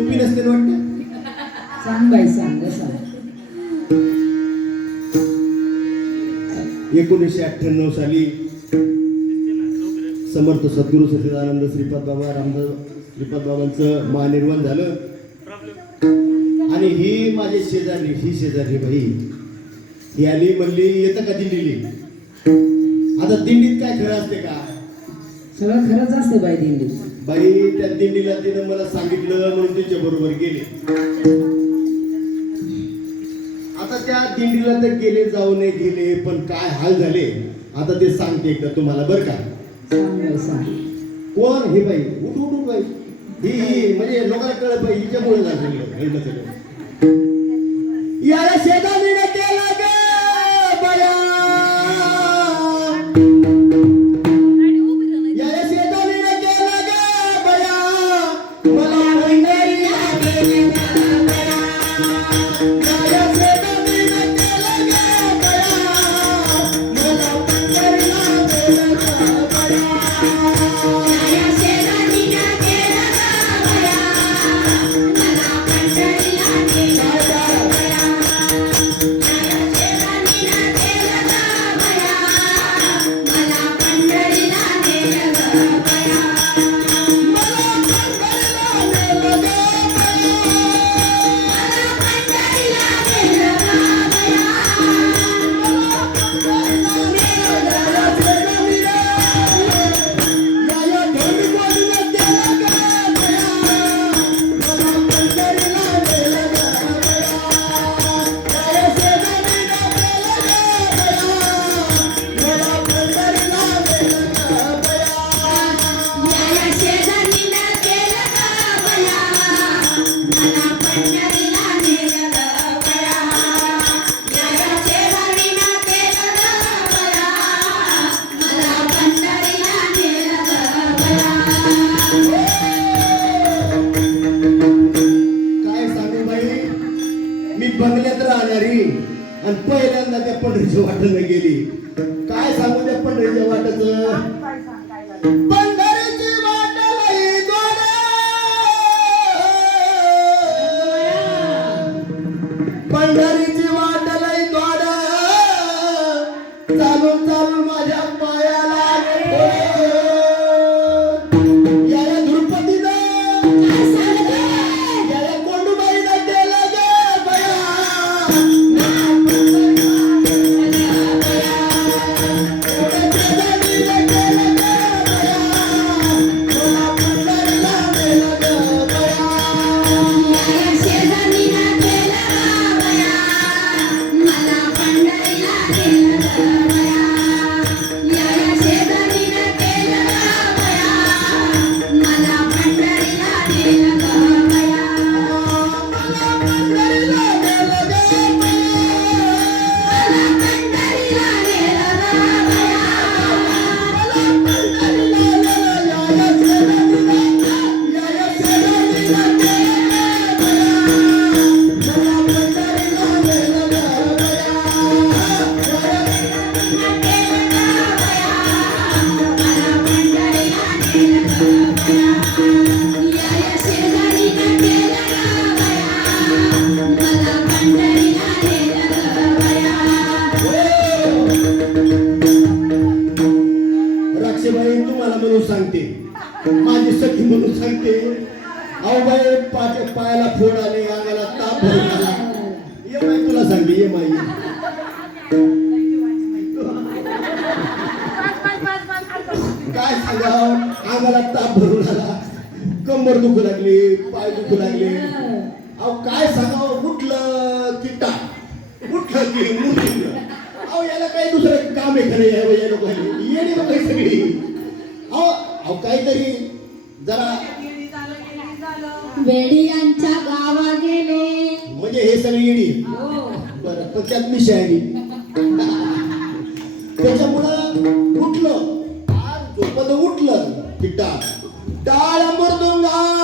सोपी नसते वाटतं? सांग बाई सांग सांग. एकोणीसशे अठ्ठ्याण्णव साली समर्थ सद्गुरू सच्चिदानंद श्रीपाद बाबा रामदास श्रीपाद बाबांचं महानिर्वाण झालं. आणि ही माझी शेजारी ही शेजारी बाई ही आली म्हणली येतं का दिंडीली? आता दिंडीत काय खरं असते का? सगळं खरंच असते बाई दिंडी बाई त्या दिंडीला तिनं मला सांगितलं म्हणून तिच्या बरोबर गेले. आता त्या दिंडीला तर गेले जाऊ नये गेले पण काय हाल झाले? आता ते सांगते एकदा तुम्हाला बरं का. कोण हे बाई? उठ उठ उठ बाई. ही म्हणजे लोकांना कळत बाई हिच्यामुळे झालं घडलं सगळं या शेजारीने केलं ग बया. वाटेला गेली मला म्हणून सांगते. माझी सखी म्हणून सांगते. अहो बाई पायाला फोड आले अंगाला ताप भरून आला. ये माई तुला सांगते ये माई काय सांगाव? अंगाला ताप भरून आला. कंबर दुखू लागली पाय दुखू लागले. अहो काय सांगाव? उठलं की टाक. उठलं की मुठलं अहो याला काही दुसरं काम आहे खरं या या लोकांनी येणे लोक सगळी. अहो अहो काहीतरी जरा वेडी यांच्या गावा गेले. म्हणजे हे सगळी येडी हो. बरं पण त्यात मी शहाणी त्याच्यामुळं उठलं. आज झोपत उठलं की टाळ टाळ मृदुंगाची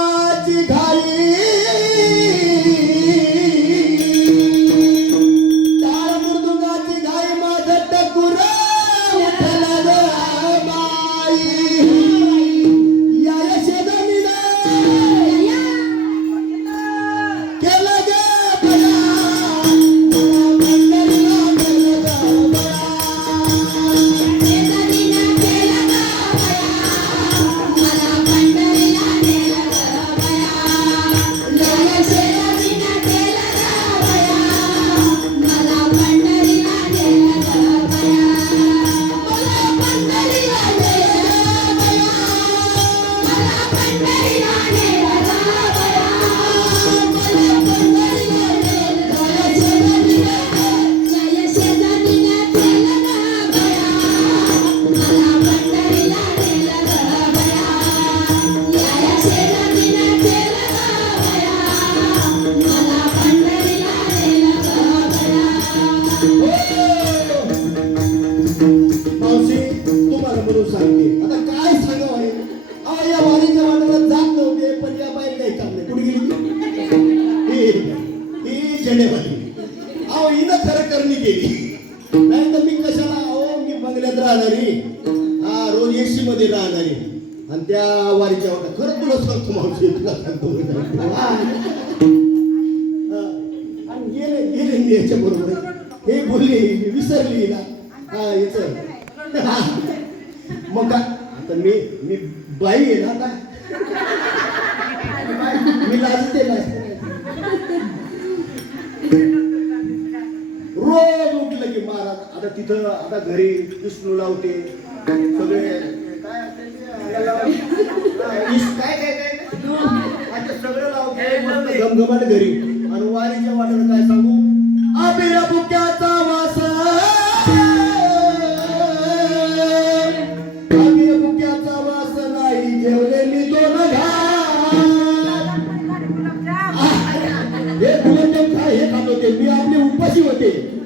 ही अहो हिनं खरं करणी केली. नाही तर मी कशाला अहो मी बंगल्यात राहणारी हा रोज एसी मध्ये राहणारी आणि त्या वारीच्या वाटा खरं तुला सांगतो मावशी तुला सांगतो. आणि गेले गेले मी याच्या बरोबर. हे बोलली विसरली ना. हा याच. मग काय? आता मी मी बाई आहे ना आता. मी लाजते ना रोज उठलं की महाराज आता तिथं आता घरी विष्णू लावते. सगळे काय काय काय सगळं लावते घरी. आणि वारीच्या वाटेला होते. मी आपले उपाशी होते.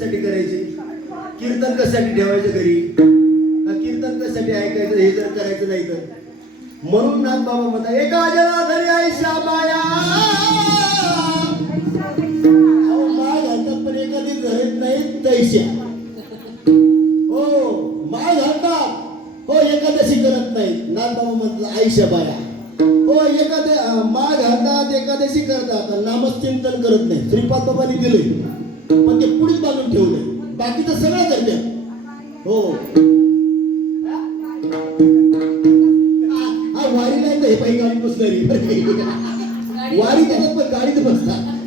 कशासाठी करायचे? कीर्तन कशासाठी ठेवायचं घरी? कीर्तन कशासाठी ऐकायचं? हे जर करायचं नाही तर? म्हणून नाथ बाबा म्हणतात एका जनार्दनी आयस्या बाया. अहो माळ घालतात पण एखादी धरत नाही तैशा हो माळ घालतात. हो एकादशी करत नाही नाथबाबा म्हणतात आईशा बाया. हो एखाद्या माग माळ घालतात एकादशी करतात. आणि नामचिंतन करत नाही श्रीपाद बाबांनी दिले पण ते पुढीच बांधून ठेवले. बाकीचं सगळं करतात हो. वारीला हे पायी गाडी बसणारी वारी देतात पण गाडीत बसतात.